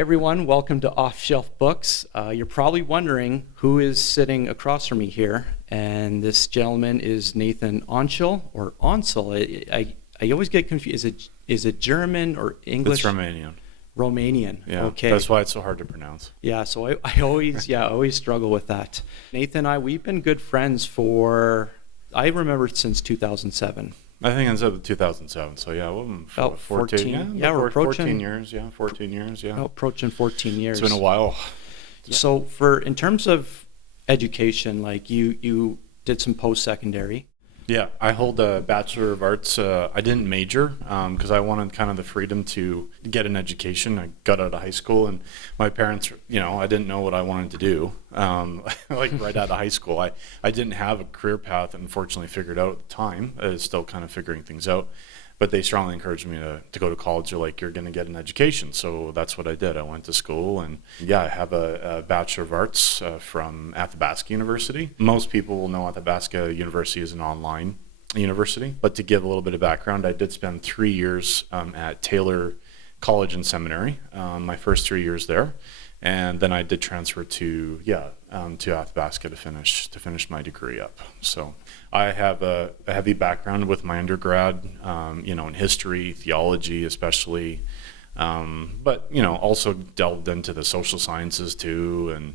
Everyone, welcome to Off Shelf Books. You're probably wondering who is sitting across from me here, and this gentleman is Nathan Onschel, or Onsel. I always get confused. Is it German or English? It's Romanian. Romanian. Yeah, okay. That's why it's so hard to pronounce. Yeah, so I always struggle with that. Nathan and I, we've been good friends I remember since 2007. I think it's up 2007. So yeah, About 14. Yeah, we're approaching 14 years. Yeah, 14 years. Yeah, approaching 14 years. It's been a while. So in terms of education, like you did some post-secondary. Yeah, I hold a Bachelor of Arts. I didn't major because I wanted kind of the freedom to get an education. I got out of high school, and my parents, I didn't know what I wanted to do. Like right out of high school, I didn't have a career path, unfortunately, figured out at the time. I was still kind of figuring things out. But they strongly encouraged me to go to college. They're like, you're going to get an education. So that's what I did. I went to school, and I have a Bachelor of Arts from Athabasca University. Most people will know Athabasca University is an online university. But to give a little bit of background, I did spend 3 years at Taylor College and Seminary, my first 3 years there. And then I did transfer to Athabasca to finish my degree up. So I have a heavy background with my undergrad, in history, theology especially, but also delved into the social sciences too, and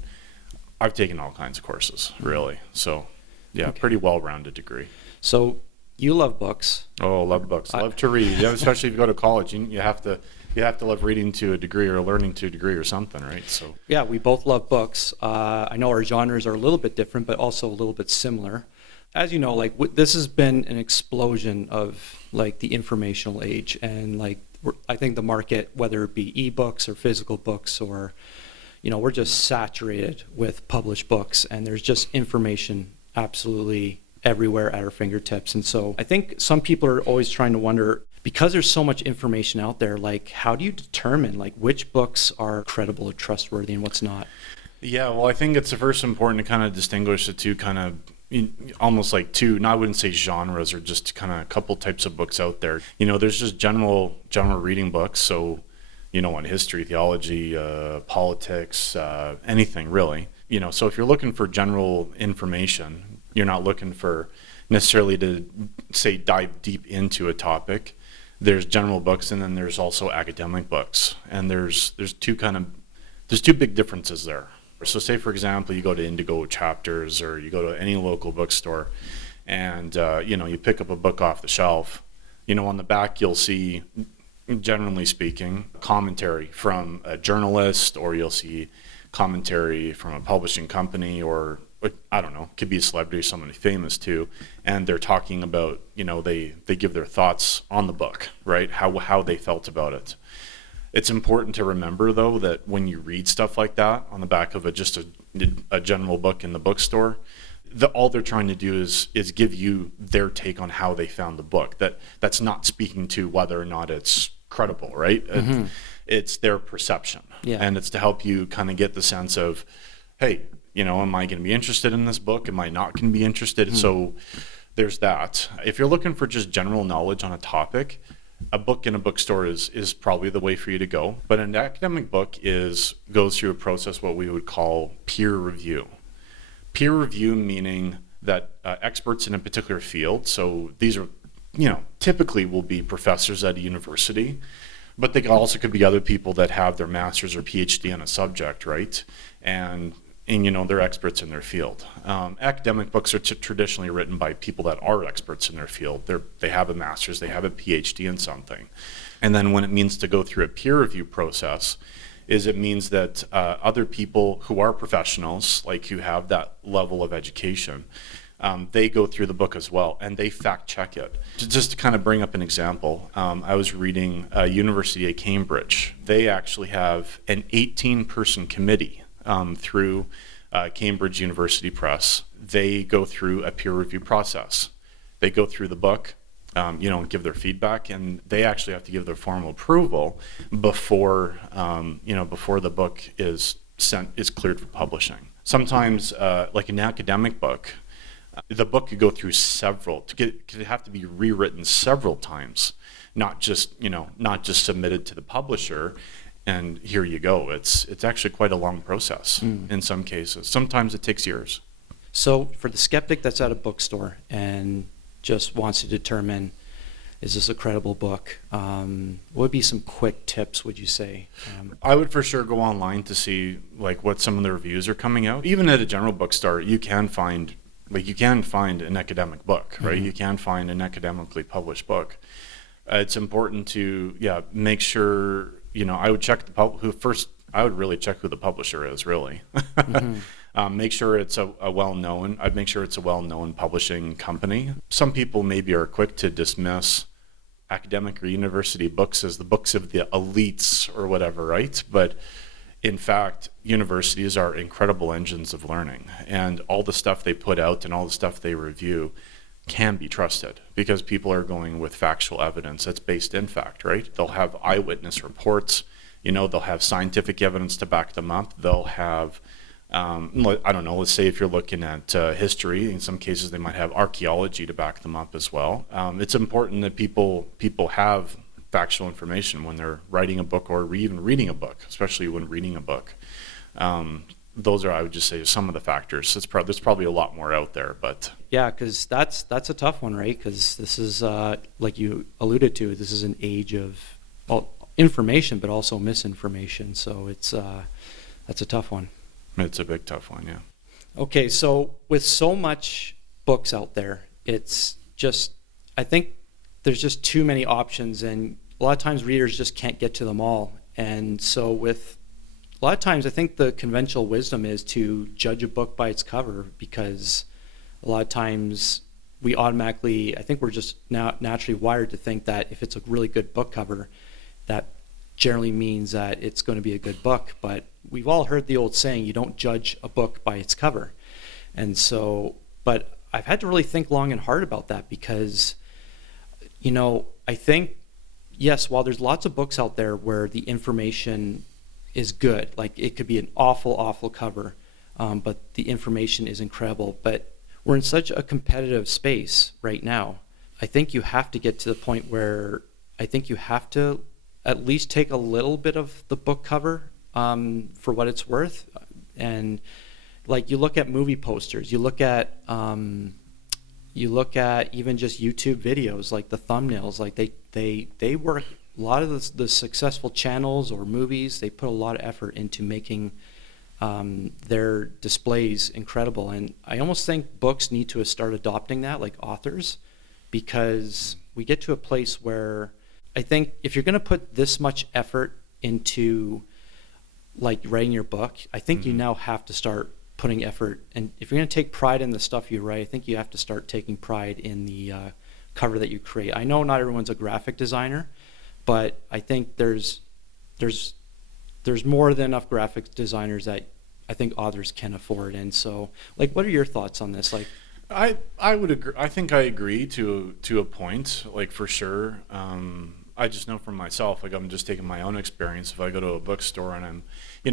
I've taken all kinds of courses really. So yeah, okay. Pretty well-rounded degree. So you love books. Oh, love books. Love to read, especially if you go to college. You have to love reading to a degree or learning to a degree or something, right? So yeah, we both love books. I know our genres are a little bit different, but also a little bit similar. As you know, this has been an explosion of the informational age, and I think the market, whether it be ebooks or physical books, or we're just saturated with published books, and there's just information absolutely everywhere at our fingertips. And so I think some people are always trying to wonder, because there's so much information out there, how do you determine which books are credible or trustworthy and what's not? Yeah, well, I think it's first important to kind of distinguish the two kind of almost two, I wouldn't say genres, or just kind of a couple types of books out there. There's just general reading books. So, on history, theology, politics, anything really. So if you're looking for general information, you're not looking for necessarily to say dive deep into a topic. There's general books, and then there's also academic books, and there's two big differences there. So say, for example, you go to Untitled Chapters, or you go to any local bookstore, and you pick up a book off the shelf. On the back you'll see, generally speaking, commentary from a journalist, or you'll see commentary from a publishing company, or I don't know, could be a celebrity or somebody famous too, and they're talking about, they give their thoughts on the book, right? How they felt about it. It's important to remember, though, that when you read stuff like that on the back of just a general book in the bookstore, all they're trying to do is give you their take on how they found the book. That's not speaking to whether or not it's credible, right? Mm-hmm. It's their perception, and it's to help you kind of get the sense of, hey, am I going to be interested in this book? Am I not going to be interested? Mm-hmm. So there's that. If you're looking for just general knowledge on a topic, a book in a bookstore is probably the way for you to go. But an academic book goes through a process, what we would call peer review. Peer review meaning that experts in a particular field, so these are, typically will be professors at a university, but they also could be other people that have their master's or PhD on a subject, right? And they're experts in their field. Academic books are traditionally written by people that are experts in their field. They have a master's, they have a PhD in something. And then when it means to go through a peer review process, it means that other people who are professionals, who have that level of education, they go through the book as well, and they fact check it. Just to kind of bring up an example, I was reading University of Cambridge. They actually have an 18-person committee through Cambridge University Press. They go through a peer review process. They go through the book, and give their feedback, and they actually have to give their formal approval before the book is cleared for publishing. Sometimes, like an academic book, the book could go through could have to be rewritten several times, not just submitted to the publisher. and here you go. It's actually quite a long process in some cases. Sometimes it takes years. So for the skeptic that's at a bookstore and just wants to determine, is this a credible book? What would be some quick tips, would you say? I would for sure go online to see like what some of the reviews are coming out. Even at a general bookstore, you can find an academic book, right? You can find an academically published book. It's important to make sure, I would check I would really check who the publisher is, really. Make sure it's I'd make sure it's a well-known publishing company. Some people maybe are quick to dismiss academic or university books as the books of the elites or whatever, right? But in fact, universities are incredible engines of learning, and all the stuff they put out and all the stuff they review can be trusted because people are going with factual evidence that's based in fact, right? They'll have eyewitness reports, they'll have scientific evidence to back them up. They'll have, I don't know, let's say if you're looking at history, in some cases they might have archaeology to back them up as well. It's important that people have factual information when they're writing a book or even reading a book, especially when reading a book. Those are, I would just say, some of the factors. There's probably a lot more out there, but yeah, because that's a tough one, right? Because this is like you alluded to, this is an age of information, but also misinformation. So that's a tough one. It's a big tough one, yeah. Okay, so with so much books out there, it's just, I think there's just too many options, and a lot of times readers just can't get to them all. And so a lot of times I think the conventional wisdom is to judge a book by its cover, because a lot of times we automatically, I think we're just now naturally wired to think that if it's a really good book cover, that generally means that it's going to be a good book. But we've all heard the old saying, you don't judge a book by its cover. And so, but I've had to really think long and hard about that, because, I think, yes, while there's lots of books out there where the information is good, like it could be an awful cover, but the information is incredible. But we're in such a competitive space right now. I think you have to get to the point where I think you have to at least take a little bit of the book cover for what it's worth. And like you look at movie posters, you look at even just YouTube videos, like the thumbnails, like they work. A lot of the successful channels or movies, they put a lot of effort into making their displays incredible. And I almost think books need to start adopting that, like authors, because we get to a place where I think if you're going to put this much effort into like writing your book, I think you now have to start putting effort. And if you're going to take pride in the stuff you write, I think you have to start taking pride in the cover that you create. I know not everyone's a graphic designer, but I think there's more than enough graphic designers that I think authors can afford. And so, like, what are your thoughts on this? Like, I would agree. I think I agree to a point, like for sure. I just know from myself, like I'm just taking my own experience. If I go to a bookstore and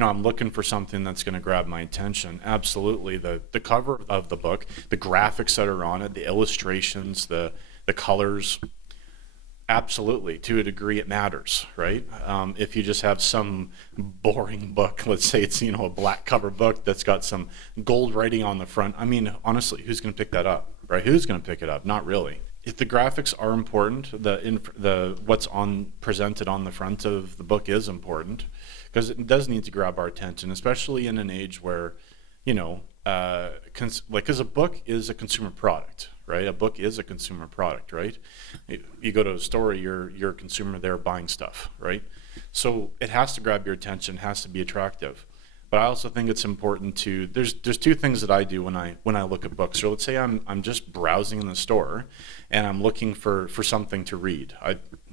I'm looking for something that's going to grab my attention, absolutely the cover of the book, the graphics that are on it, the illustrations, the colors. Absolutely, to a degree it matters, right? If you just have some boring book, let's say it's a black cover book that's got some gold writing on the front, I mean, honestly, who's going to pick that up, right? Who's going to pick it up? Not really. If the graphics are important, the what's presented on the front of the book is important, because it does need to grab our attention, especially in an age where, because a book is a consumer product. Right, a book is a consumer product, right? You go to a store, you're a consumer there buying stuff, right? So it has to grab your attention, has to be attractive. But I also think it's important to there's two things that I do when I look at books. So let's say I'm just browsing in the store and I'm looking for something to read.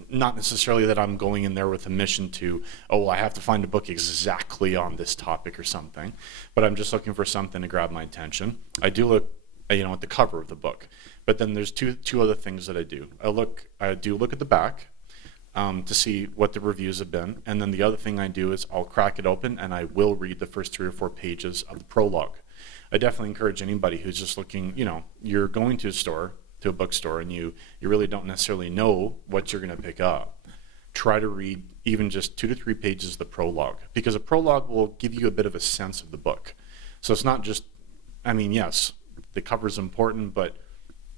Not necessarily that I'm going in there with a mission to, I have to find a book exactly on this topic or something, but I'm just looking for something to grab my attention. I do look at the cover of the book. But then there's two other things that I do. I do look at the back to see what the reviews have been. And then the other thing I do is I'll crack it open and I will read the first 3 or 4 pages of the prologue. I definitely encourage anybody who's just looking, you're going to a bookstore, and you really don't necessarily know what you're going to pick up. try to read even just 2 to 3 pages of the prologue, because a prologue will give you a bit of a sense of the book. So it's not just, I mean, yes, the cover is important, but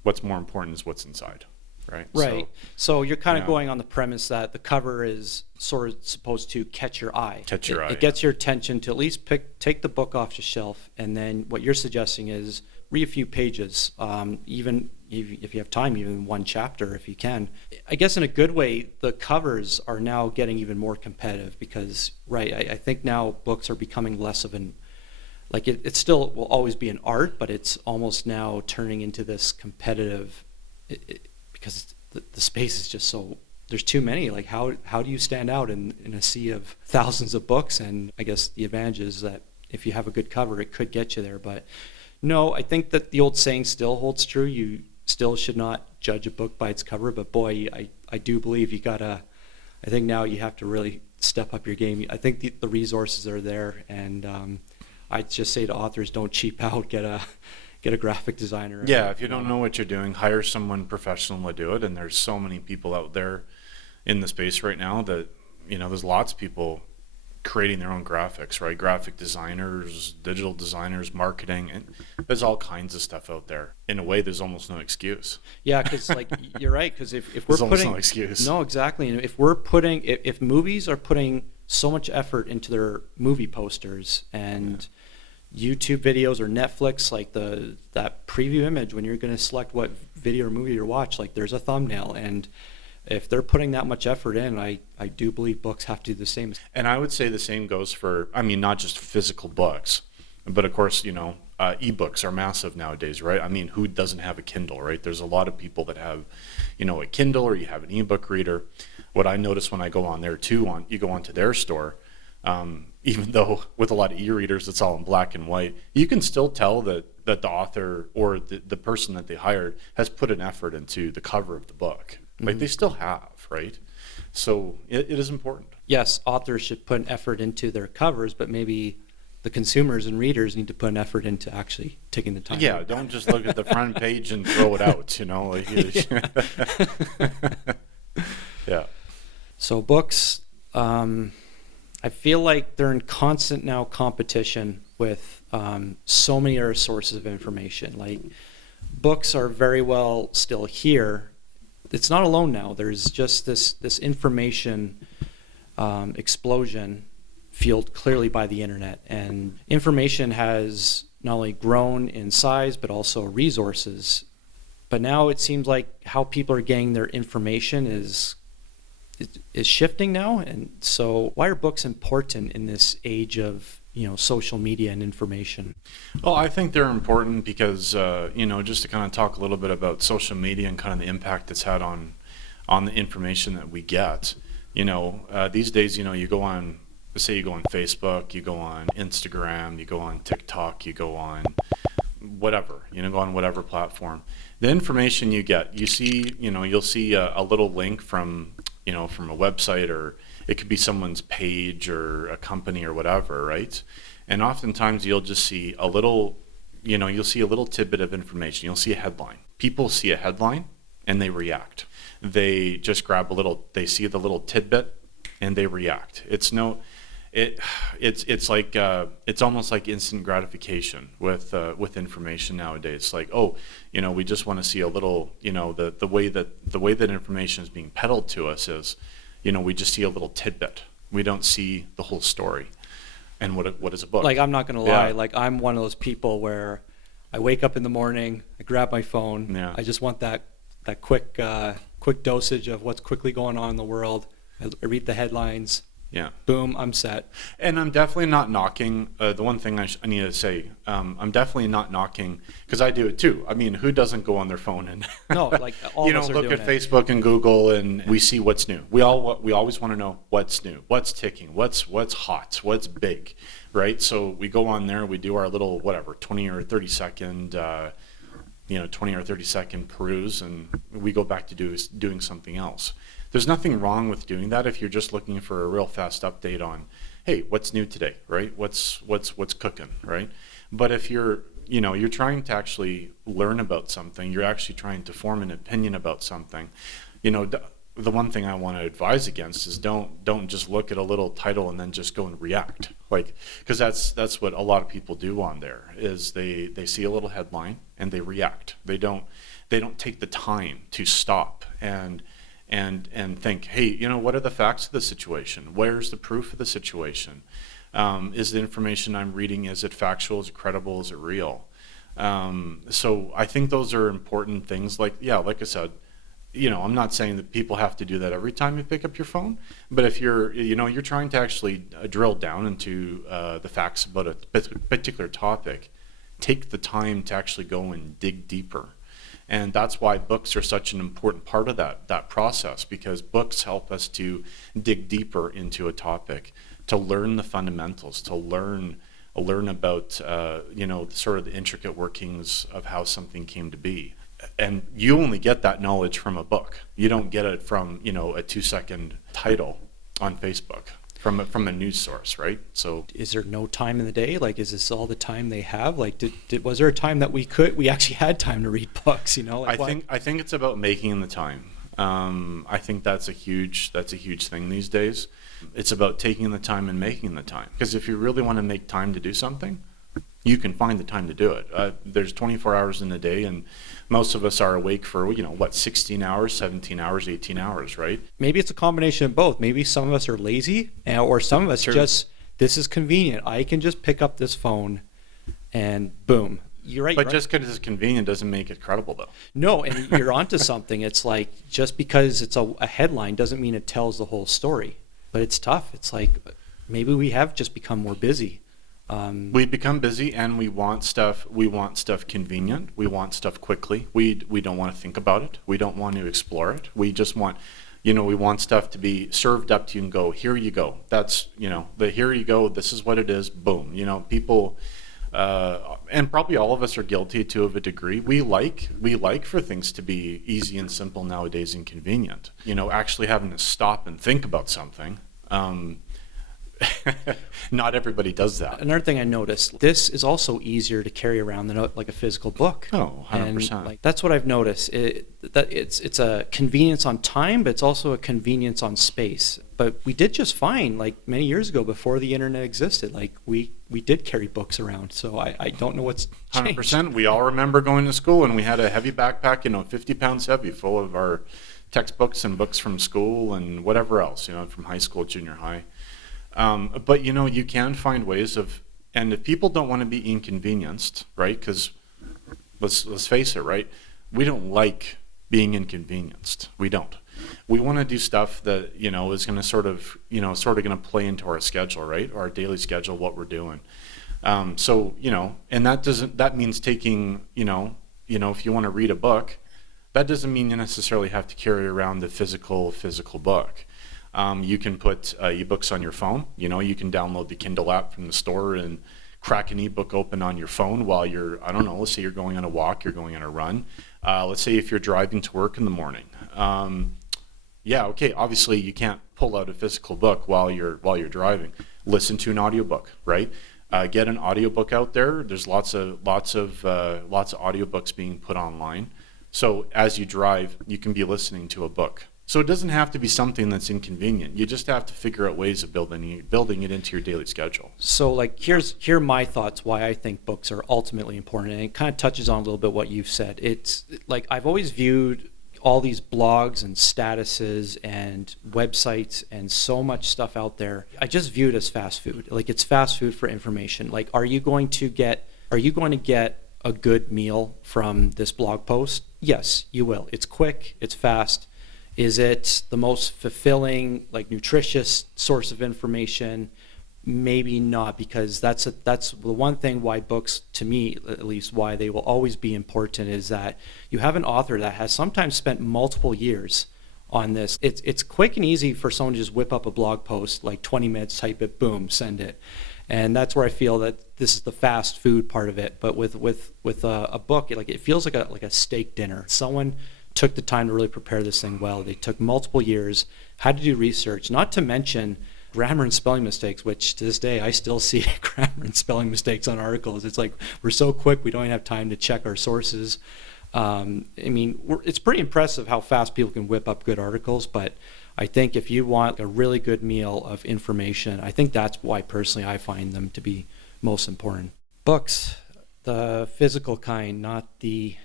what's more important is what's inside, right? Right. So you're kind of yeah. going on the premise that the cover is sort of supposed to catch your eye. Catch your eye, It gets your attention to at least take the book off the shelf, and then what you're suggesting is read a few pages, even if you have time, even one chapter if you can. I guess in a good way, the covers are now getting even more competitive because, right, I think now books are becoming less of an, like it still will always be an art, but it's almost now turning into this competitive, because the space is just so, there's too many. Like how do you stand out in a sea of thousands of books? And I guess the advantage is that if you have a good cover, it could get you there. But no, I think that the old saying still holds true. You still should not judge a book by its cover, but boy, I do believe I think now you have to really step up your game. I think the resources are there, and I just say to authors, don't cheap out, get a graphic designer. Yeah, if you don't know what you're doing, hire someone professional to do it. And there's so many people out there in the space right now that, there's lots of people creating their own graphics, right? Graphic designers, digital designers, marketing, and there's all kinds of stuff out there. In a way, there's almost no excuse. Yeah, because like you're right. Because if we're There's almost putting no excuse. no, exactly. And if movies are putting so much effort into their movie posters and YouTube videos or Netflix, like that preview image when you're going to select what video or movie you watch, like there's a thumbnail, and if they're putting that much effort in, I do believe books have to do the same. And I would say the same goes for, not just physical books, but of course, ebooks are massive nowadays, right? I mean, who doesn't have a Kindle, right? There's a lot of people that have, a Kindle, or you have an ebook reader. What I notice when I go on there too, you go onto their store, even though with a lot of e-readers it's all in black and white, you can still tell that the author or the person that they hired has put an effort into the cover of the book. Like they still have, right? So it is important. Yes, authors should put an effort into their covers, but maybe the consumers and readers need to put an effort into actually taking the time. Yeah, don't just look at the front page and throw it out, Yeah. So books, I feel like they're in constant now competition with so many other sources of information. Like books are very well still here. It's not alone now. There's just this information explosion fueled clearly by the internet, and information has not only grown in size but also resources. But now it seems like how people are getting their information is shifting now. And so why are books important in this age of social media and information? Well, I think they're important because, just to kind of talk a little bit about social media and kind of the impact it's had on the information that we get. These days, you go on, let's say you go on Facebook, you go on Instagram, you go on TikTok, you go on whatever, go on whatever platform. The information you get, you'll see a little link from a website, or it could be someone's page or a company or whatever, right? And oftentimes you'll just see a little, you'll see a little tidbit of information. You'll see a headline. People see a headline and they react. They just grab they see the little tidbit and they react. It's like it's almost like instant gratification with information nowadays. Like, we just want to see a little, the way that information is being peddled to us is, we just see a little tidbit. We don't see the whole story. And what is a book? Like, I'm not going to lie. Yeah. Like, I'm one of those people where I wake up in the morning, I grab my phone. Yeah. I just want that quick dosage of what's quickly going on in the world. I read the headlines. Yeah. Boom, I'm set. And I'm definitely not knocking. The one thing I need to say, I'm definitely not knocking, because I do it too. I mean, who doesn't go on their phone and No, like all of us are look doing at it. Facebook and Google, and we see what's new. We always want to know what's new, what's ticking, what's hot, what's big, right? So we go on there, we do our little 20 or 30 second 20 or 30 second peruse, and we go back to doing something else. There's nothing wrong with doing that if you're just looking for a real fast update on, hey, what's new today, right? What's cooking, right? But if you're trying to actually learn about something, you're actually trying to form an opinion about something, the one thing I want to advise against is don't just look at a little title and then just go and react. Like, because that's what a lot of people do on there, is they see a little headline and they react. They don't take the time to stop and think, hey, you know, what are the facts of the situation? Where's the proof of the situation? Is the information I'm reading, is it factual? Is it credible? Is it real? So I think those are important things. Like I said, you know, I'm not saying that people have to do that every time you pick up your phone, but if you're trying to actually drill down into the facts about a particular topic, take the time to actually go and dig deeper. And that's why books are such an important part of that process, because books help us to dig deeper into a topic, to learn the fundamentals, to learn about sort of the intricate workings of how something came to be. And you only get that knowledge from a book. You don't get it from, you know, a 2-second title on Facebook from a news source, right? So is there no time in the day? Like, is this all the time they have? Like, was there a time that we actually had time to read books? You know, like I think it's about making the time. I think that's a huge thing these days. It's about taking the time and making the time. Because if you really want to make time to do something, you can find the time to do it. There's 24 hours in a day, and most of us are awake for, 16 hours, 17 hours, 18 hours, right? Maybe it's a combination of both. Maybe some of us are lazy, or some of us just, this is convenient. I can just pick up this phone and boom. You're right. But just because it's convenient doesn't make it credible, though. No, and you're onto something. It's like, just because it's a headline doesn't mean it tells the whole story. But it's tough. It's like, maybe we have just become more busy. We become busy, and we want stuff convenient. We want stuff quickly. We don't want to think about it. We don't want to explore it. We just want, we want stuff to be served up to you and go, here you go. That's, here you go. This is what it is. Boom. People, and probably all of us are guilty to a degree. We like for things to be easy and simple nowadays and convenient. Actually having to stop and think about something. Not everybody does that. Another thing I noticed, this is also easier to carry around than like a physical book. Oh, 100%. And like, that's what I've noticed. That it's a convenience on time, but it's also a convenience on space. But we did just fine, like many years ago, before the internet existed. Like we did carry books around. So I don't know what's changed. 100%. We all remember going to school and we had a heavy backpack, 50 pounds heavy, full of our textbooks and books from school and whatever else, from high school, junior high. But you can find ways of, and if people don't want to be inconvenienced, right? Because let's face it, right? We don't like being inconvenienced. We don't. We want to do stuff that is going to sort of going to play into our schedule, right? Our daily schedule, what we're doing. And that means taking if you want to read a book, that doesn't mean you necessarily have to carry around the physical book. You can put ebooks on your phone. You can download the Kindle app from the store and crack an ebook open on your phone while you're, let's say you're going on a walk, you're going on a run. Let's say if you're driving to work in the morning. Obviously you can't pull out a physical book while you're driving. Listen to an audiobook, right? Get an audiobook out there. There's lots of audiobooks being put online. So as you drive, you can be listening to a book. So it doesn't have to be something that's inconvenient. You just have to figure out ways of building it into your daily schedule. So like here are my thoughts why I think books are ultimately important, and it kind of touches on a little bit what you've said. It's like I've always viewed all these blogs and statuses and websites and so much stuff out there. I just view it as fast food. Like it's fast food for information. Like are you going to get a good meal from this blog post? Yes, you will. It's quick, it's fast. Is it the most fulfilling, like nutritious source of information? Maybe not, because that's the one thing why books, to me at least, why they will always be important is that you have an author that has sometimes spent multiple years on this. It's quick and easy for someone to just whip up a blog post, like 20 minutes, type it, boom, send it. And that's where I feel that this is the fast food part of it. But with a book, it feels like a steak dinner. Someone took the time to really prepare this thing well. They took multiple years, had to do research, not to mention grammar and spelling mistakes, which to this day I still see grammar and spelling mistakes on articles. It's like we're so quick, we don't even have time to check our sources. I mean, it's pretty impressive how fast people can whip up good articles, but I think if you want a really good meal of information, I think that's why personally I find them to be most important. Books, the physical kind, not the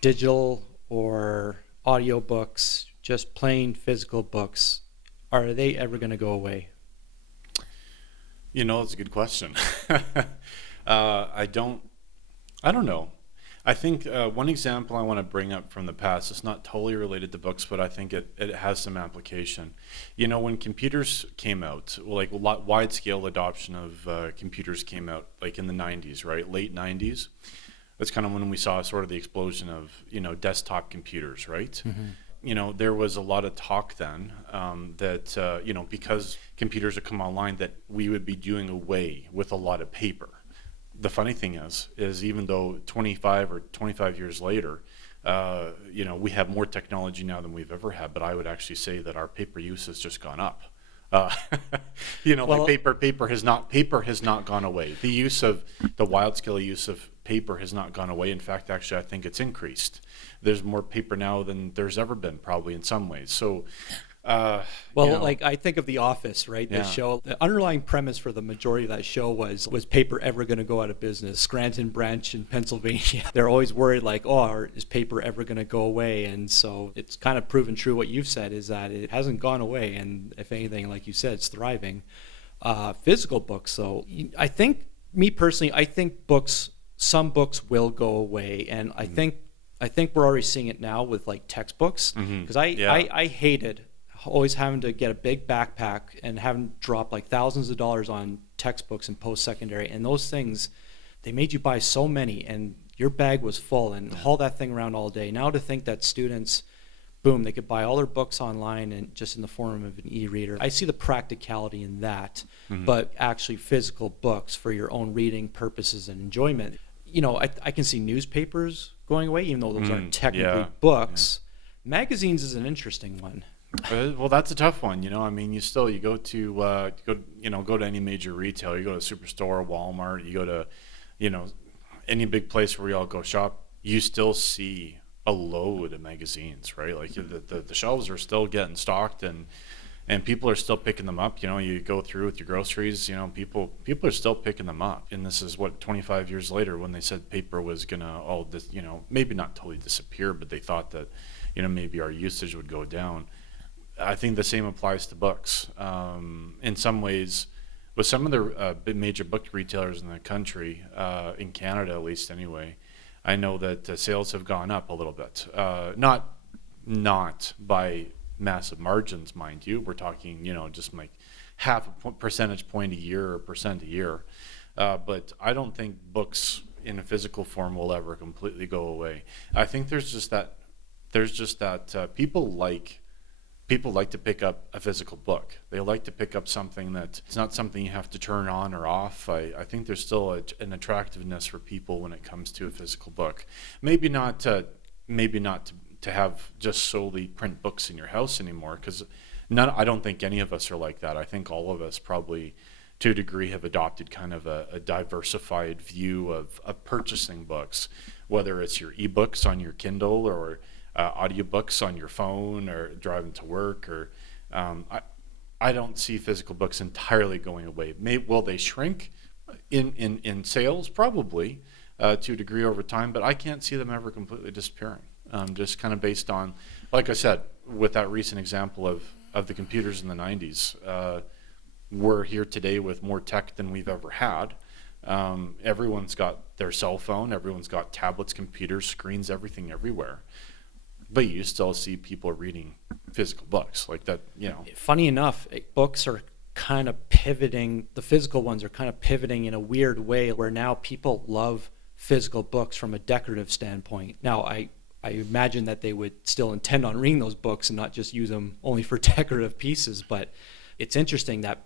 digital or audio books, just plain physical books, are they ever going to go away? It's a good question. I don't know. I think one example I want to bring up from the past, it's not totally related to books, but I think it has some application. When computers came out, like wide scale adoption of computers came out like in the 90s, right? Late 90s. That's kind of when we saw sort of the explosion of, desktop computers, right? There was a lot of talk then that, because computers have come online, that we would be doing away with a lot of paper. The funny thing is even though 25 years later, we have more technology now than we've ever had, but I would actually say that our paper use has just gone up. Uh, Well, like paper has not gone away. The wild scale use of paper has not gone away. In fact, actually, I think it's increased. There's more paper now than there's ever been, probably in some ways. So, like I think of The Office, right? The Yeah. show, the underlying premise for the majority of that show was paper ever going to go out of business? Scranton branch in Pennsylvania. They're always worried like, oh, is paper ever going to go away? And so it's kind of proven true what you've said is that it hasn't gone away. And if anything, like you said, it's thriving. Physical books, though, me personally, I think some books will go away. And I think we're already seeing it now with like textbooks because I hated always having to get a big backpack and having to drop like thousands of dollars on textbooks in post-secondary, and those things, they made you buy so many and your bag was full and haul that thing around all day. Now to think that students, boom, they could buy all their books online and just in the form of an e-reader. I see the practicality in that, but actually physical books for your own reading purposes and enjoyment. I can see newspapers going away, even though those aren't technically books. Magazines is an interesting one. Well, that's a tough one. I mean, you go to any major retailer, you go to Superstore, Walmart, you go to, any big place where we all go shop, you still see a load of magazines, right? Like the shelves are still getting stocked and people are still picking them up. You go through with your groceries, people are still picking them up. And this is 25 years later when they said paper was gonna maybe not totally disappear, but they thought that, maybe our usage would go down. I think the same applies to books. In some ways, with some of the big major book retailers in the country, in Canada at least anyway, I know that sales have gone up a little bit. Not by massive margins, mind you. We're talking, just like half a percentage point a year or percent a year. But I don't think books in a physical form will ever completely go away. I think there's just that people like to pick up a physical book. They like to pick up something that it's not something you have to turn on or off. I think there's still an attractiveness for people when it comes to a physical book. Maybe not to have just solely print books in your house anymore, because I don't think any of us are like that. I think all of us probably to a degree have adopted kind of a diversified view of purchasing books, whether it's your ebooks on your Kindle or audiobooks on your phone or driving to work, or I don't see physical books entirely going away. Will they shrink in sales? Probably to a degree over time, but I can't see them ever completely disappearing. Just kind of based on, like I said, with that recent example of the computers in the 90s, we're here today with more tech than we've ever had. Everyone's got their cell phone, everyone's got tablets, computers, screens, everything everywhere. But you still see people reading physical books like that, Funny enough, books are kind of pivoting, the physical ones are kind of pivoting in a weird way where now people love physical books from a decorative standpoint. Now, I imagine that they would still intend on reading those books and not just use them only for decorative pieces, but it's interesting that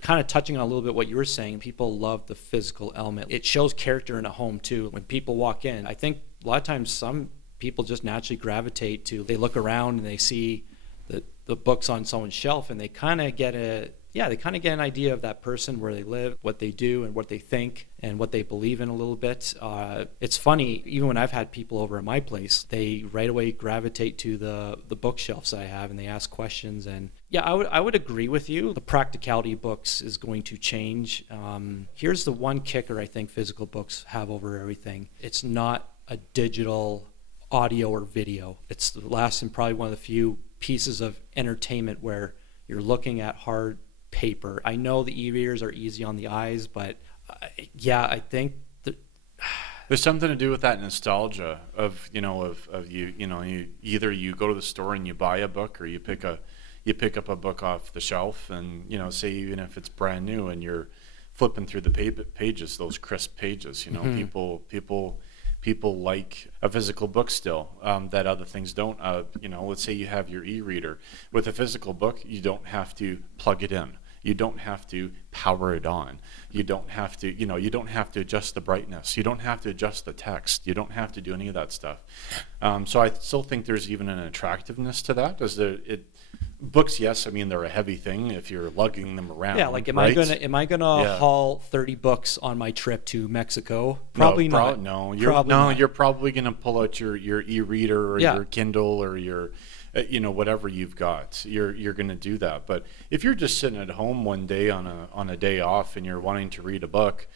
kind of touching on a little bit what you were saying, people love the physical element. It shows character in a home too. When people walk in, I think a lot of times some people just naturally gravitate to, they look around and they see the books on someone's shelf and they kind of get yeah, they kind of get an idea of that person, where they live, what they do, and what they think, and what they believe in a little bit. It's funny, even when I've had people over at my place, they right away gravitate to the bookshelves I have, and they ask questions. And yeah, I would agree with you. The practicality of books is going to change. Here's the one kicker I think physical books have over everything. It's not a digital audio or video. It's the last and probably one of the few pieces of entertainment where you're looking at hard paper. I know the e-readers are easy on the eyes, but yeah, I think that There's something to do with that nostalgia of you either you go to the store and you buy a book, or you pick up a book off the shelf, and say even if it's brand new and you're flipping through the pages, those crisp pages, people like a physical book still, that other things don't. Let's say you have your e-reader. With a physical book, you don't have to plug it in. You don't have to power it on. You don't have to, you don't have to adjust the brightness. You don't have to adjust the text. You don't have to do any of that stuff. So I still think there's even an attractiveness to that. Books, yes, I mean they're a heavy thing if you're lugging them around. yeah, like am right? I gonna haul 30 books on my trip to Mexico? Probably not. You're probably gonna pull out your e-reader or your Kindle or your whatever you've got. You're gonna do that. But if you're just sitting at home one day on a day off and you're wanting to read a book,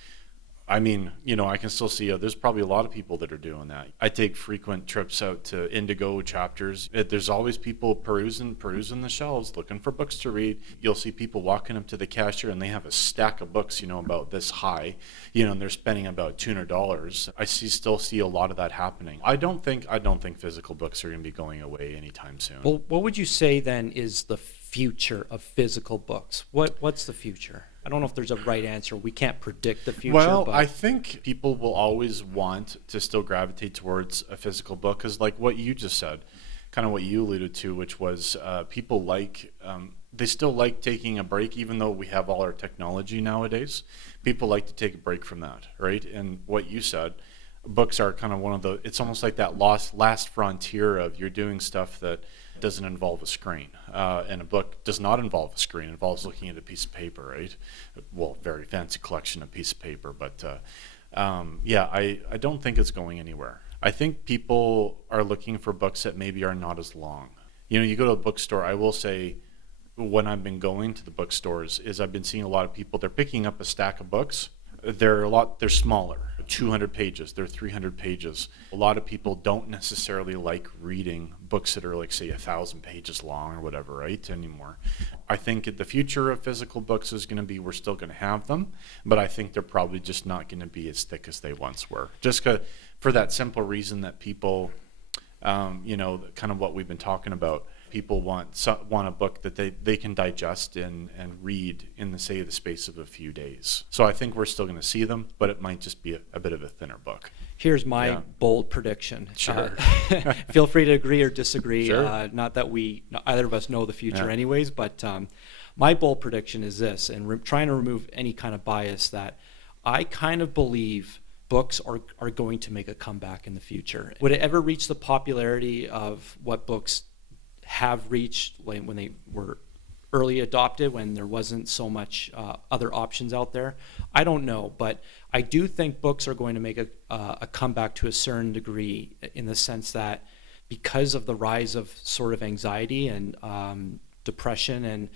I mean, I can still see there's probably a lot of people that are doing that. I take frequent trips out to Indigo chapters. There's always people perusing the shelves, looking for books to read. You'll see people walking up to the cashier and they have a stack of books, about this high, and they're spending about $200. I still see a lot of that happening. I don't think physical books are going to be going away anytime soon. Well, what would you say then is the future of physical books? What's the future? I don't know if there's a right answer. We can't predict the future. Well, but I think people will always want to still gravitate towards a physical book, because like what you just said, kind of what you alluded to, which was people they still like taking a break, even though we have all our technology nowadays. People like to take a break from that, right? And what you said, books are kind of it's almost like that last frontier of you're doing stuff that doesn't involve a screen. And a book does not involve a screen. It involves looking at a piece of paper, right? Well, very fancy collection of piece of paper. But I don't think it's going anywhere. I think people are looking for books that maybe are not as long. You go to a bookstore, I will say, when I've been going to the bookstores, is I've been seeing a lot of people, they're picking up a stack of books. They're smaller, 200 pages, they're 300 pages. A lot of people don't necessarily like reading books that are like, say, 1,000 pages long or whatever, right, anymore. I think the future of physical books is going to be, we're still going to have them, but I think they're probably just not going to be as thick as they once were. Just for that simple reason that people, kind of what we've been talking about, people want a book that they can digest and read in the space of a few days. So I think we're still going to see them, but it might just be a bit of a thinner book. Here's my bold prediction. Sure. Feel free to agree or disagree. Sure. Not that either of us know the future anyways, but my bold prediction is this, and trying to remove any kind of bias, that I kind of believe books are going to make a comeback in the future. Would it ever reach the popularity of what books have reached when they were early adopted, when there wasn't so much other options out there? I don't know, but I do think books are going to make a comeback to a certain degree, in the sense that because of the rise of sort of anxiety and depression, and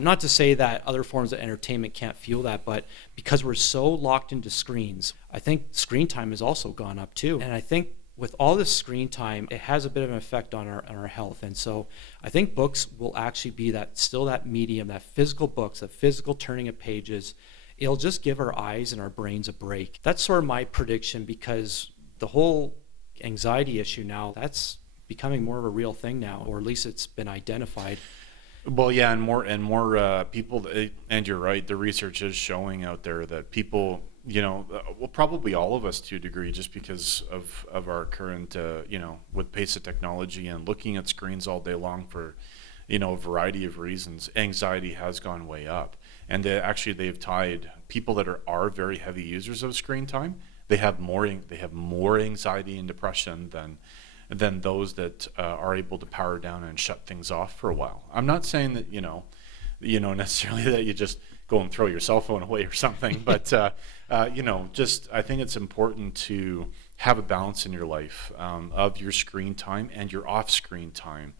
not to say that other forms of entertainment can't fuel that, but because we're so locked into screens, I think screen time has also gone up too. And I think with all this screen time, it has a bit of an effect on our health. And so I think books will actually be that medium, that physical books, that physical turning of pages. It'll just give our eyes and our brains a break. That's sort of my prediction, because the whole anxiety issue now, that's becoming more of a real thing now, or at least it's been identified. Well, yeah, and more people, and you're right, the research is showing out there that people, probably all of us to a degree, just because of our current, with pace of technology and looking at screens all day long for, a variety of reasons, anxiety has gone way up. And they've tied people that are very heavy users of screen time, they have more anxiety and depression than those that are able to power down and shut things off for a while. I'm not saying that, necessarily that you just go and throw your cell phone away or something. But, just I think it's important to have a balance in your life of your screen time and your off-screen time.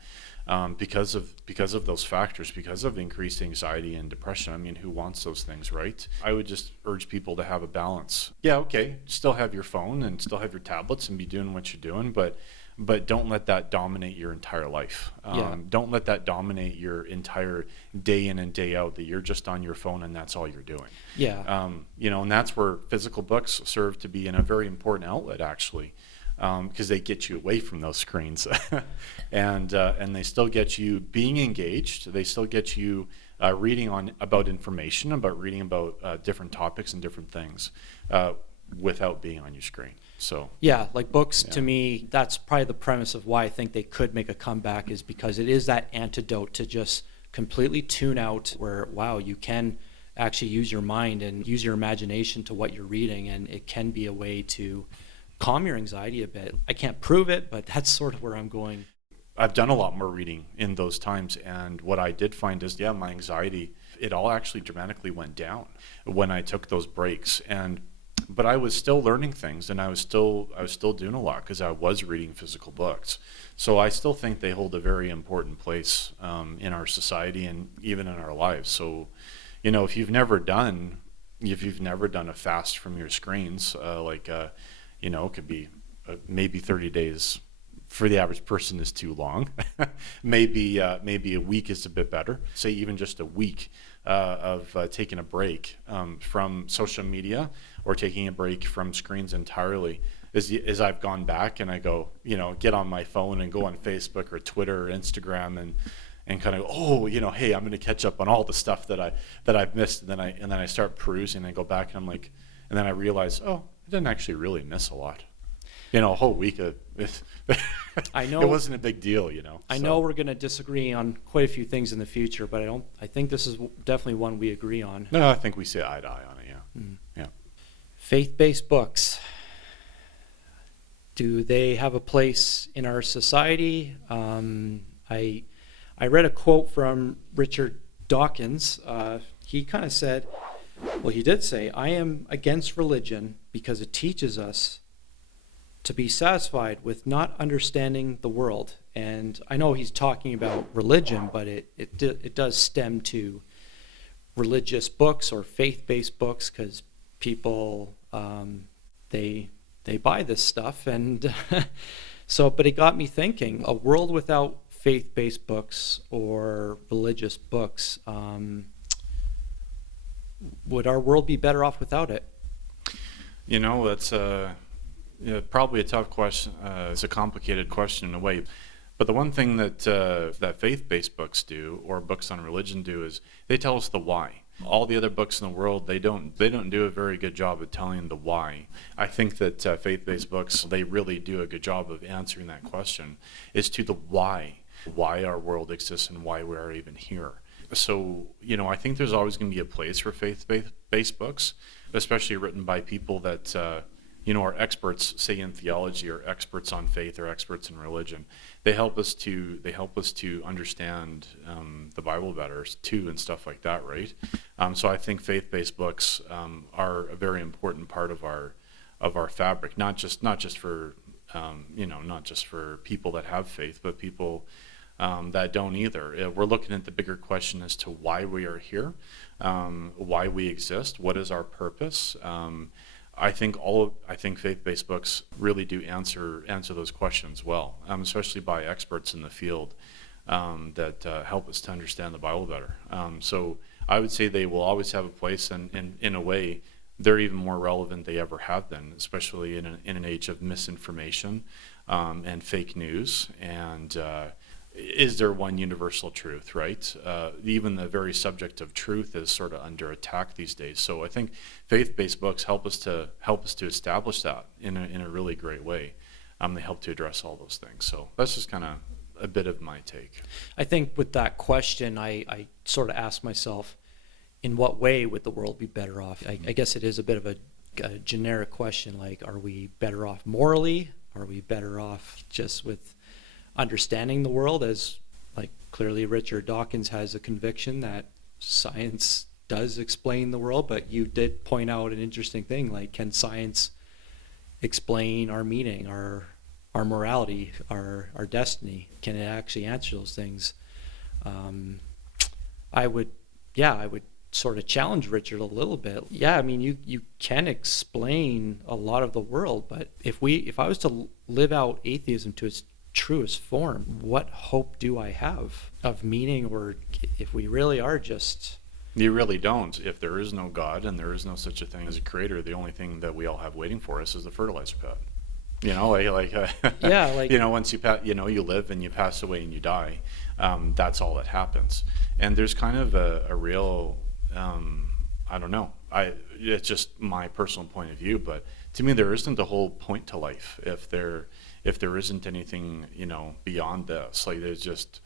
Because of those factors, because of increased anxiety and depression. I mean, who wants those things, right? I would just urge people to have a balance. Yeah, okay, still have your phone and still have your tablets and be doing what you're doing, but don't let that dominate your entire life. Don't let that dominate your entire day in and day out, that you're just on your phone and that's all you're doing. And that's where physical books serve to be in a very important outlet, actually. Because they get you away from those screens, and they still get you being engaged. They still get you reading about information, reading about different topics and different things, without being on your screen. So like books, to me, that's probably the premise of why I think they could make a comeback, is because it is that antidote to just completely tune out, where you can actually use your mind and use your imagination to what you're reading, and it can be a way to calm your anxiety a bit. I can't prove it, but that's sort of where I'm going. I've done a lot more reading in those times, and what I did find is, my anxiety, it all actually dramatically went down when I took those breaks. But I was still learning things, and I was still doing a lot because I was reading physical books. So I still think they hold a very important place in our society and even in our lives. So, if you've never done a fast from your screens, it could be maybe 30 days for the average person is too long. maybe a week is a bit better. Say even just a week of taking a break from social media, or taking a break from screens entirely. As I've gone back and I go, get on my phone and go on Facebook or Twitter or Instagram and kind of, hey, I'm going to catch up on all the stuff that I've missed. And then I start perusing and I go back and I'm like, and then I realize, I didn't actually really miss a lot. A whole week of I know it wasn't a big deal, I know we're going to disagree on quite a few things in the future, but I think this is definitely one we agree on. No, I think we see eye to eye on it, yeah. Faith-based books. Do they have a place in our society? I read a quote from Richard Dawkins. He kind of said, he did say, "I am against religion because it teaches us to be satisfied with not understanding the world." And I know he's talking about religion, but it does stem to religious books or faith-based books, because people, they buy this stuff. And but it got me thinking, a world without faith-based books or religious books, would our world be better off without it? That's probably a tough question. It's a complicated question in a way. But the one thing that faith-based books do, or books on religion do, is they tell us the why. All the other books in the world, they don't do a very good job of telling the why. I think that faith-based books, they really do a good job of answering that question, is to the why our world exists and why we are even here. So, I think there's always going to be a place for faith-based books, especially written by people that are experts, say in theology, or experts on faith, or experts in religion. They help us to understand the Bible better too, and stuff like that, right? So I think faith-based books are a very important part of our fabric, not just for not just for people that have faith, but people that don't either. We're looking at the bigger question as to why we are here, why we exist, what is our purpose. I think faith-based books really do answer those questions well, especially by experts in the field that help us to understand the Bible better. So I would say they will always have a place, and in a way, they're even more relevant than they ever have been, especially in an age of misinformation and fake news. And is there one universal truth, right? Even the very subject of truth is sort of under attack these days. So I think faith-based books help us to establish that in a really great way. They help to address all those things. So that's just kind of a bit of my take. I think with that question, I sort of ask myself, in what way would the world be better off? I guess it is a bit of a generic question, like, are we better off morally? Are we better off just with understanding the world, as like clearly Richard Dawkins has a conviction that science does explain the world, but you did point out an interesting thing, like, can science explain our meaning, our morality, our destiny? Can it actually answer those things? I would sort of challenge Richard a little bit. Yeah, I mean, you can explain a lot of the world, but if I was to live out atheism to its truest form, what hope do I have of meaning? Or if we really are just... You really don't. If there is no God and there is no such a thing as a creator, the only thing that we all have waiting for us is the fertilizer pad. Yeah, like, once you live and you pass away and you die, that's all that happens. And there's kind of a real, I don't know. It's just my personal point of view, but to me, there isn't a whole point to life if there isn't anything, beyond this. Like, there's just,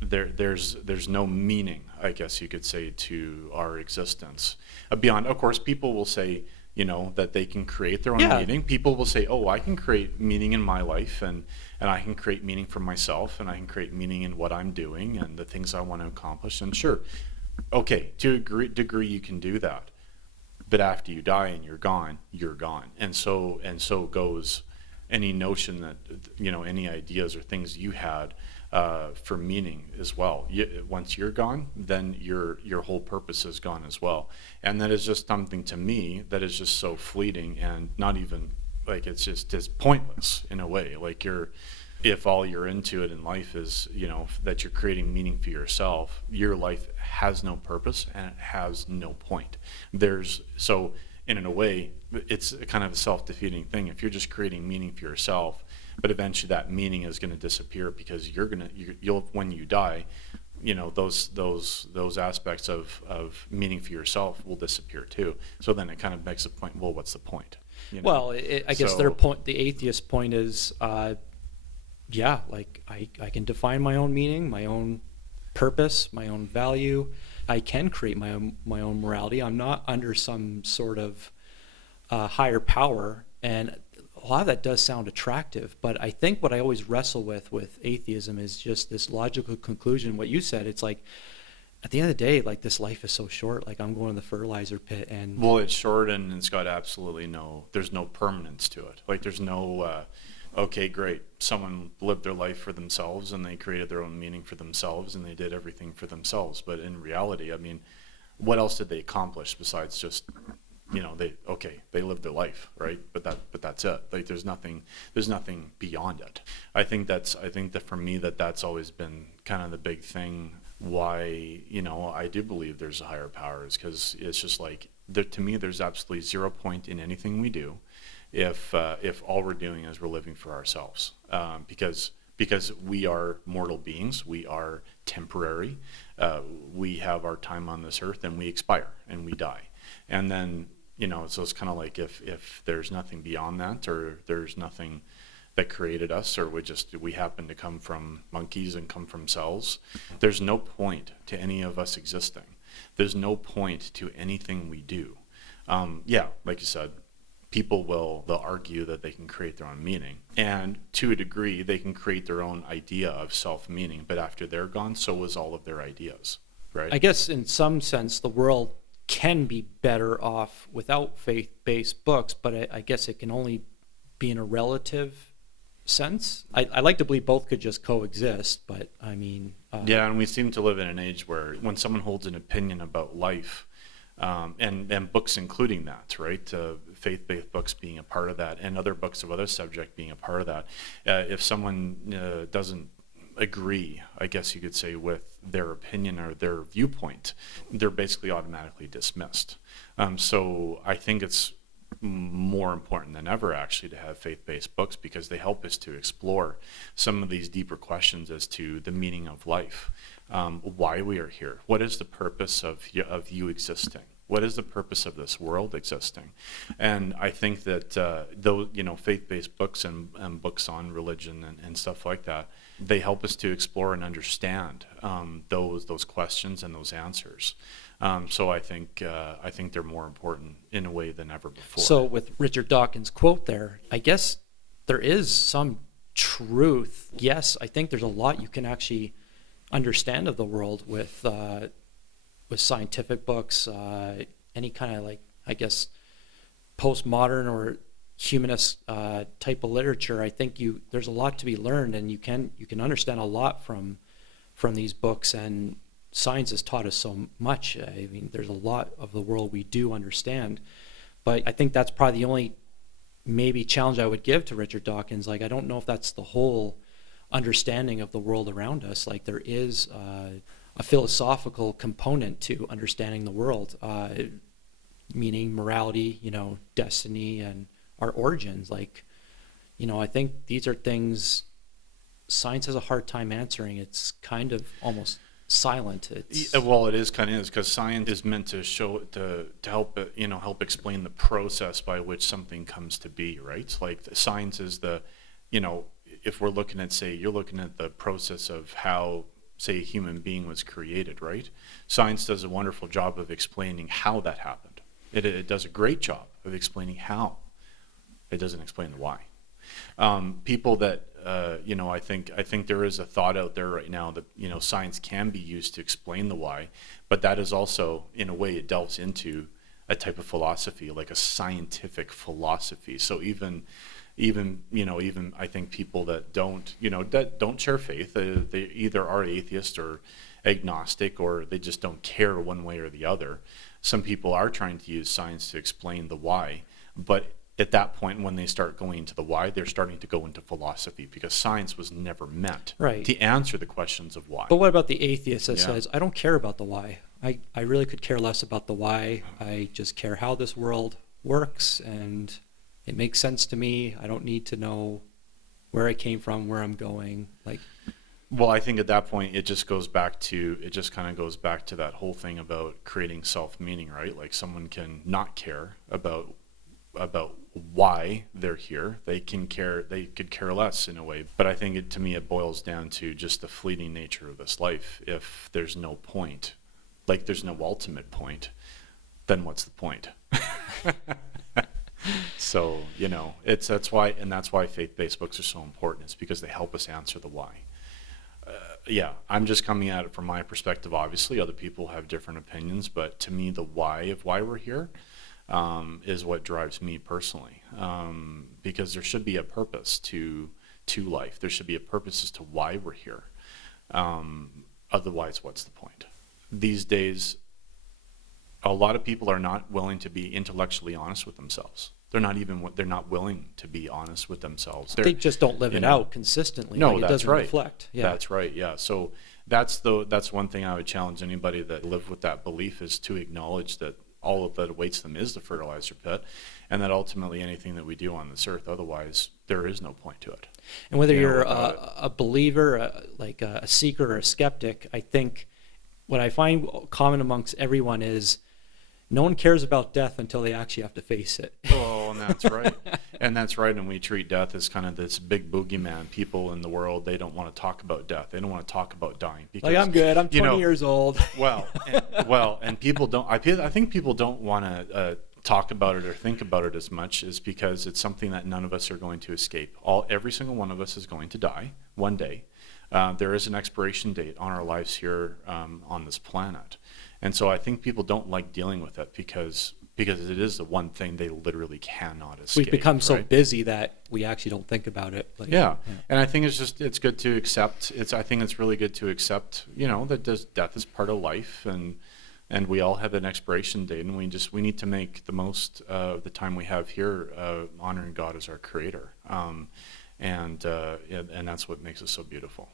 there's no meaning, I guess you could say, to our existence beyond. Of course, people will say, that they can create their own meaning. People will say, oh, I can create meaning in my life, and I can create meaning for myself, and I can create meaning in what I'm doing and the things I want to accomplish. And sure, okay, to a degree you can do that. But after you die and you're gone, you're gone. And so goes any notion that, any ideas or things you had for meaning as well. Once you're gone, then your whole purpose is gone as well. And that is just something to me that is just so fleeting and not even, like, it's pointless in a way. Like, if all you're into it in life is, that you're creating meaning for yourself, your life has no purpose and it has no point. So in a way, it's kind of a self-defeating thing. If you're just creating meaning for yourself, but eventually that meaning is going to disappear because you'll when you die, those aspects of meaning for yourself will disappear too. So then it kind of makes a point. Well, what's the point? Well, I guess their point, the atheist point, is, like, I can define my own meaning, my own purpose, my own value. I can create my own morality. I'm not under some sort of higher power, and a lot of that does sound attractive, but I think what I always wrestle with atheism is just this logical conclusion. What you said, it's like, at the end of the day, like, this life is so short. Like, I'm going to the fertilizer pit, and... Well, it's short, and it's got there's no permanence to it. Like, there's no, okay, great, someone lived their life for themselves, and they created their own meaning for themselves, and they did everything for themselves. But in reality, I mean, what else did they accomplish besides just... they lived their life, right? But that's it. Like, there's nothing beyond it. I think that for me, that's always been kind of the big thing. Why, I do believe there's a higher power, is because it's just like, to me, there's absolutely 0 point in anything we do if all we're doing is we're living for ourselves, because we are mortal beings, we are temporary, we have our time on this earth, and we expire and we die, and then. So it's kind of like if there's nothing beyond that, or there's nothing that created us, or we happen to come from monkeys and come from cells, there's no point to any of us existing. There's no point to anything we do. Like you said, they'll argue that they can create their own meaning, and to a degree they can create their own idea of self-meaning, but after they're gone, so is all of their ideas, right? I guess in some sense the world can be better off without faith-based books, but I guess it can only be in a relative sense. I like to believe both could just coexist, but I mean... and we seem to live in an age where when someone holds an opinion about life, and books including that, right? Faith-based books being a part of that, and other books of other subject being a part of that. If someone doesn't agree, I guess you could say, with their opinion or their viewpoint, they're basically automatically dismissed. So I think it's more important than ever, actually, to have faith-based books, because they help us to explore some of these deeper questions as to the meaning of life, why we are here, what is the purpose of you existing, what is the purpose of this world existing. And I think that those, faith-based books and books on religion and stuff like that, they help us to explore and understand those questions and those answers. So I think they're more important in a way than ever before. So with Richard Dawkins' quote there, I guess there is some truth. Yes, I think there's a lot you can actually understand of the world with scientific books, any kind of, like, I guess, postmodern or humanist type of literature. I think there's a lot to be learned, and you can understand a lot from these books, and science has taught us so much. I mean, there's a lot of the world we do understand, but I think that's probably the only maybe challenge I would give to Richard Dawkins. Like, I don't know if that's the whole understanding of the world around us. Like, there is a philosophical component to understanding the world, meaning morality, destiny, and our origins. Like, I think these are things science has a hard time answering. It's kind of almost silent. Well, it is kind of because science is meant to show to help help explain the process by which something comes to be, right? Like, science is if we're looking at, say, you're looking at the process of how, say, a human being was created, right? Science does a wonderful job of explaining how that happened. It does a great job of explaining how. It doesn't explain the why. People that I think there is a thought out there right now that science can be used to explain the why, but that is also, in a way, it delves into a type of philosophy, like a scientific philosophy. So even I think people that don't share faith, they either are atheist or agnostic, or they just don't care one way or the other. Some people are trying to use science to explain the why, but at that point, when they start going into the why, they're starting to go into philosophy, because science was never meant to answer the questions of why. But what about the atheist that says, I don't care about the why? I really could care less about the why. I just care how this world works, and it makes sense to me. I don't need to know where I came from, where I'm going. Well, I think at that point, it just kind of goes back to that whole thing about creating self-meaning, right? Like, someone can not care about why they're here. They could care less, in a way. But I think to me, it boils down to just the fleeting nature of this life. If there's no point, like there's no ultimate point, then what's the point? So, that's why faith-based books are so important. It's because they help us answer the why. I'm just coming at it from my perspective. Obviously, other people have different opinions, but to me, the why of why we're here is what drives me personally. Because there should be a purpose to life. There should be a purpose as to why we're here. Otherwise, what's the point? These days, a lot of people are not willing to be intellectually honest with themselves. They're not willing to be honest with themselves. They just don't live it out consistently. No, it that's doesn't right. reflect. Yeah. That's right. Yeah. So that's one thing I would challenge anybody that live with that belief, is to acknowledge that all of that awaits them is the fertilizer pit, and that ultimately anything that we do on this earth, otherwise there is no point to it. And whether you're a believer, a seeker or a skeptic, I think what I find common amongst everyone is no one cares about death until they actually have to face it. Oh, and that's right. And we treat death as kind of this big boogeyman. People in the world, they don't want to talk about death. They don't want to talk about dying. Because, I'm good. I'm 20 years old. And people don't. I think people don't want to talk about it or think about it as much, is because it's something that none of us are going to escape. Every single one of us is going to die one day. There is an expiration date on our lives here on this planet. And so I think people don't like dealing with it because it is the one thing they literally cannot escape. We've become so busy that we actually don't think about it. And I think it's good to accept. I think it's really good to accept, that death is part of life, and we all have an expiration date, and we need to make the most of the time we have here, honoring God as our creator. And that's what makes it so beautiful.